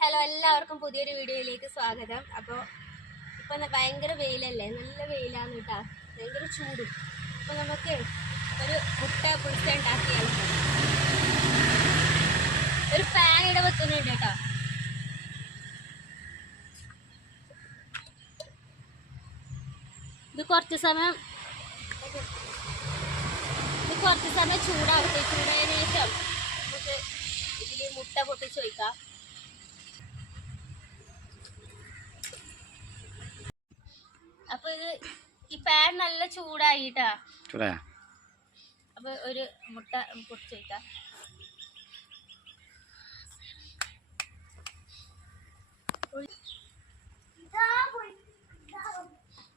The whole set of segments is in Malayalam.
ഹലോ എല്ലാവർക്കും പുതിയൊരു വീഡിയോയിലേക്ക് സ്വാഗതം. അപ്പോൾ ഇപ്പം ഭയങ്കര വെയിലല്ലേ? നല്ല വെയിലാണ് കേട്ടോ. ഭയങ്കര ചൂടും. അപ്പോൾ നമുക്ക് ഒരു മുട്ട പുളിച്ച ഉണ്ടാക്കിയാൽ ഒരു ഫാൻ ഇവിടെ വെക്കുന്നുണ്ട് കേട്ടോ. ഇത് കുറച്ച് സമയം ഇത് കുറച്ച് സമയം ചൂടാവട്ടെ. ചൂടായതിനു ശേഷം നമുക്ക് ഇതിൽ മുട്ട പൊട്ടിച്ച് വയ്ക്കാം അപ്പൊ ഇത് ഈ പാൻ നല്ല ചൂടായിട്ടാ. ചൂടാ? അപ്പൊ ഒരു മുട്ട പൊട്ടിച്ച് വയ്ക്കാം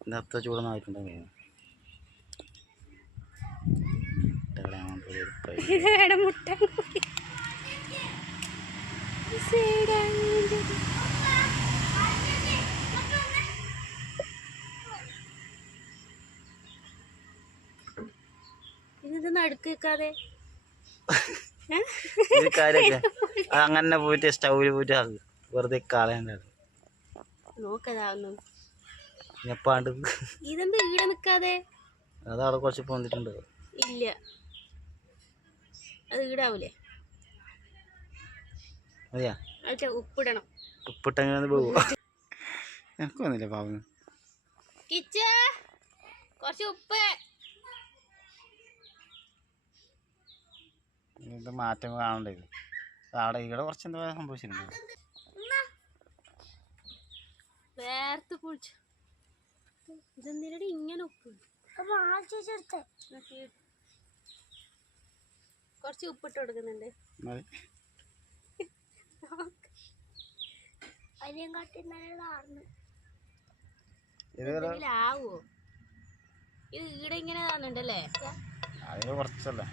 ഇത് അത്ര ചൂടൊന്നും ആയിട്ടുണ്ടെങ്കിൽ ഇതാണ് മുട്ട. ഇത് നടുക്ക് വെക്കാതെ ഇത് അങ്ങനെ പോയിട്ട് സ്റ്റൗവിൽ പോയിട്ട് വെറുതെ കളയണ്ടായിരുന്നു നോക്കതാവുന്നു ഞെപ്പാണ്ട് ഇതെന്താ ഈടെ നിക്കാതെ? അതവിടെ കുറച്ച് പോന്നിട്ടുണ്ട് ഇല്ല. അത് ഈടാവൂലേ? മതിയാ ഉപ്പിടണം. ഉപ്പിട്ടെങ്ങനെ പോകും എനിക്ക് വന്നില്ല പാവം. കിച്ച കുറച്ച് ഉപ്പ്. ഇത് മാറ്റം കാണണ്ടേ ഇത്? അവിടെ ഇവിടെ കുറച്ച് എന്താ സംഭവിച്ചിട്ടുണ്ട്. വേർത്ത് പൊളിച്ചു ഇതെന്തിനടി ഇങ്ങനെ ഉപ്പ്? കുറച്ച് ഉപ്പിട്ട് കൊടുക്കുന്നുണ്ട്. മതി. ആവോ? ഇത് ഈടെ ഇങ്ങനെ തന്നിട്ടല്ലേ അതിന് കുറച്ചല്ലേ?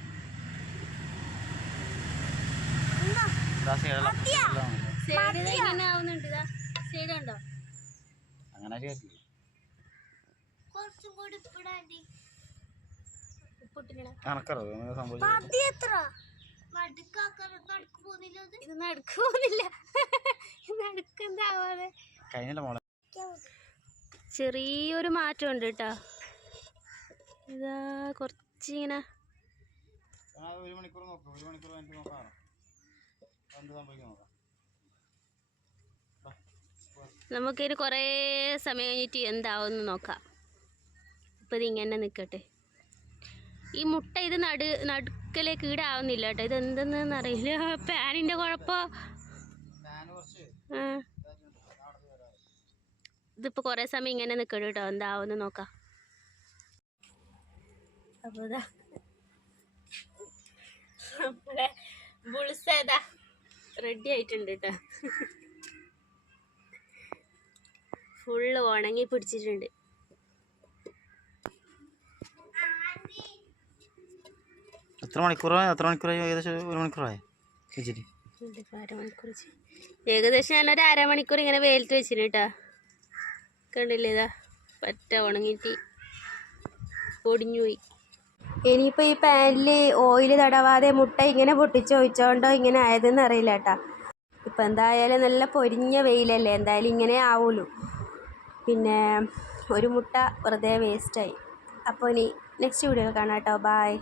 മോളെ. ചെറിയൊരു മാറ്റം ഉണ്ട് കേട്ടോ. ഇതാ കുറച്ചിങ്ങനെ ഒരു മണിക്കൂർ നോക്കാം ഒരു മണിക്കൂർ നോക്കാം നമുക്കിനി കുറേ സമയം കഴിഞ്ഞിട്ട് എന്താവുമെന്ന് നോക്കാം. ഇപ്പം ഇതിങ്ങനെ നിൽക്കട്ടെ ഈ മുട്ട ഇത് നടു നടുക്കലേക്ക് ഈടാവുന്നില്ല കേട്ടോ. ഇത് എന്തെന്ന് അറിയില്ല. പാനിന്റെ കുഴപ്പമോ. ഇതിപ്പോൾ കുറേ സമയം ഇങ്ങനെ നിൽക്കണം കേട്ടോ. എന്താവുമെന്ന് നോക്കാം. അപ്പോൾ നമ്മുടെ ബുൾസേതാ റെഡി ആയിട്ടുണ്ട് കേട്ടോ ഫുള്ള് ഉണങ്ങി പിടിച്ചിട്ടുണ്ട്. എത്ര മണിക്കൂറായി? എത്ര മണിക്കൂറായി? ഏകദേശം ഒരു മണിക്കൂറായി? ഏകദേശം ഞാൻ അരമണിക്കൂർ. ഏകദേശം ഞാനൊരു അരമണിക്കൂർ ഇങ്ങനെ വെയിലത്ത് വെച്ചിന് കേട്ടോ കണ്ടില്ലേ ഇതാ? പറ്റ ഉണങ്ങിയിട്ട് പൊടിഞ്ഞു പോയി. ഇനിയിപ്പോൾ ഈ പാനിൽ ഓയിൽ തടവാതെ മുട്ട ഇങ്ങനെ പൊട്ടിച്ച് ഒഴിച്ചോണ്ടോ ഇങ്ങനെ ആയതെന്ന് അറിയില്ല കേട്ടാ. ഇപ്പം എന്തായാലും നല്ല പൊരിഞ്ഞ വെയിലല്ലേ എന്തായാലും ഇങ്ങനെ ആവുള്ളൂ. പിന്നെ ഒരു മുട്ട വെറുതെ വേസ്റ്റായി അപ്പോൾ ഇനി നെക്സ്റ്റ് വീഡിയോ കാണാം കേട്ടോ. ബായ്